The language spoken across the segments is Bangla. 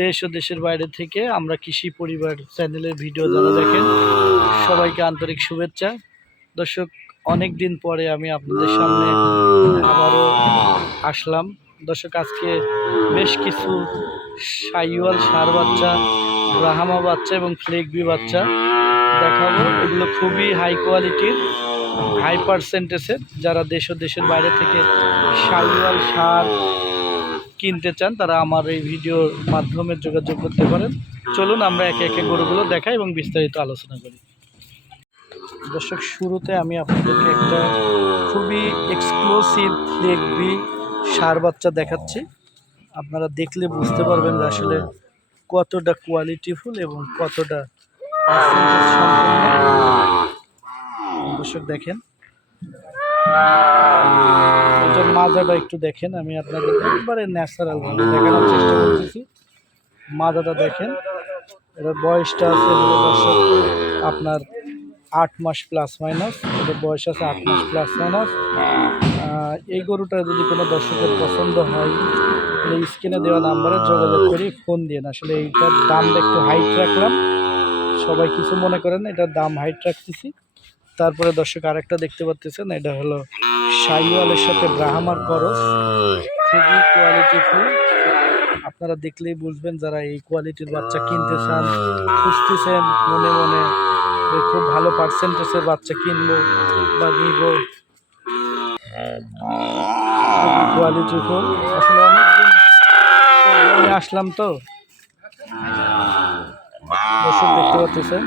দেশ ও দেশের বাইরে থেকে আমরা কৃষি পরিবার চ্যানেলের ভিডিও যারা দেখেন, সবাইকে আন্তরিক শুভেচ্ছা। দর্শক অনেক দিন পরে আমি আপনাদের সামনে আবারও আসলাম। দর্শক, আজকে বেশ কিছু সাইওয়াল সার বাচ্চা রাহামা বাচ্চা এবং ফ্লেগবি বাচ্চা দেখাবো। এগুলো খুবই হাই কোয়ালিটির হাই পার্সেন্টেজের যারা দেশ ও দেশের বাইরে থেকে সাইওয়াল সার কিনতে চান, তারা আমার এই ভিডিওর মাধ্যমে যোগাযোগ করতে পারেন। চলুন আমরা একে একে গরুগুলো দেখাই এবং বিস্তারিত আলোচনা করি। দর্শক, শুরুতে আমি আপনাদেরকে একটা খুবই এক্সক্লুসিভ দেখবি সার বাচ্চা দেখাচ্ছি। আপনারা দেখলে বুঝতে পারবেন যে আসলে কতটা কোয়ালিটিফুল এবং কতটা। দর্শক দেখেন। এটার মাজাটা একটু দেখেন, আমি আপনাদের একবারে ন্যাচারাল ভাবে দেখানোর চেষ্টা করতেছি। মাজাটা দেখেন, এটার বয়সটা আছে আপনার আট মাস প্লাস মাইনাস এটার বয়স আছে আট মাস প্লাস মাইনাস এই গরুটা যদি কোনো দর্শকের পছন্দ হয় স্ক্রিনে দেওয়া নাম্বারে যোগাযোগ করি, ফোন দিয়ে। আসলে এইটার দামটা একটু হাইট রাখলাম। সবাই কিছু মনে করেন এটার দাম হাইট রাখতেছি। তারপরে দর্শক আরেকটা দেখতে পাচ্ছেন এটা হলো সাইওয়ালের সাথে ব্রাহ্মার করস। খুবই কোয়ালিটিফুল আপনারা দেখলেই বুঝবেন যারা এই কোয়ালিটির বাচ্চা কিনতে চান, খুঁজতেছেন মনে মনে খুব ভালো পার্সেন্টেজের বাচ্চা কিনবো বা নিব। কোয়ালিটিফুল আসলে আমি আসলাম তো। পাচ্ছেন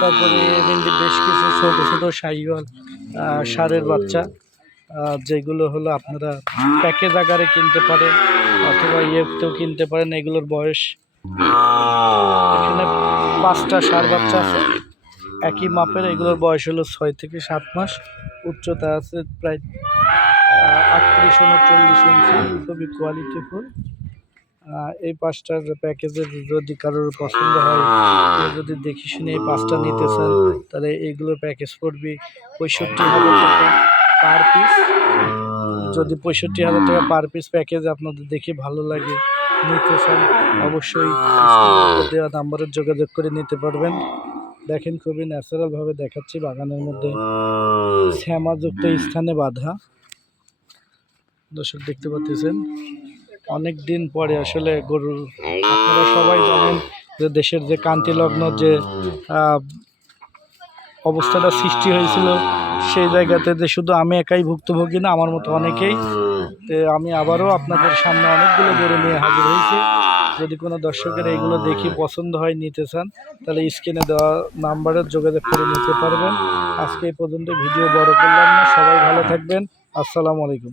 তারপরে এমনি বেশ কিছু ছোট ছোট সাইওয়াল সারের বাচ্চা যেগুলো হলো আপনারা প্যাকেজ আকারে কিনতে পারেন অথবা ইয়েতেও কিনতে পারেন, এগুলোর বয়স এখানে পাঁচটা সার বাচ্চা আছে। একই মাপের, এগুলোর বয়স হলো ছয় থেকে সাত মাস। উচ্চতা আছে প্রায় আটত্রিশ, উনচল্লিশ ইঞ্চি, খুবই কোয়ালিটিফুল এই পাঁচটার প্যাকেজের যদি কারোর পছন্দ হয় যদি দেখি শুনে এই পাঁচটা নিতে চান, তাহলে এইগুলো প্যাকেজ পড়বে পঁয়ষট্টি পার পিস। যদি পঁয়ষট্টি হাজার টাকা পার পিস প্যাকেজ আপনাদের দেখে ভালো লাগে, নিতে চান, অবশ্যই দেওয়া নাম্বারে যোগাযোগ করে নিতে পারবেন। দেখেন খুবই ন্যাচারালভাবে দেখাচ্ছি বাগানের মধ্যে। শ্যামাযুক্ত স্থানে বাঁধা। দর্শক দেখতে পাচ্ছেন। অনেক দিন পরে আসলে গরুর সবাই জানেন যে দেশের যে কান্তিলগ্ন যে অবস্থাটা সৃষ্টি হয়েছিল, সেই জায়গাতে যে শুধু আমি একাই ভুক্তভোগী না, আমার মতো অনেকেই আমি আবারও আপনাদের সামনে অনেকগুলো গরু নিয়ে হাজির হয়েছি। যদি কোনো দর্শকের এইগুলো দেখি পছন্দ হয়, নিতে চান, তাহলে স্ক্রিনে দেওয়া নাম্বারে যোগাযোগ করে নিতে পারবেন। আজকে এই পর্যন্ত ভিডিও বড় করলাম না, সবাই ভালো থাকবেন। আসসালামু আলাইকুম।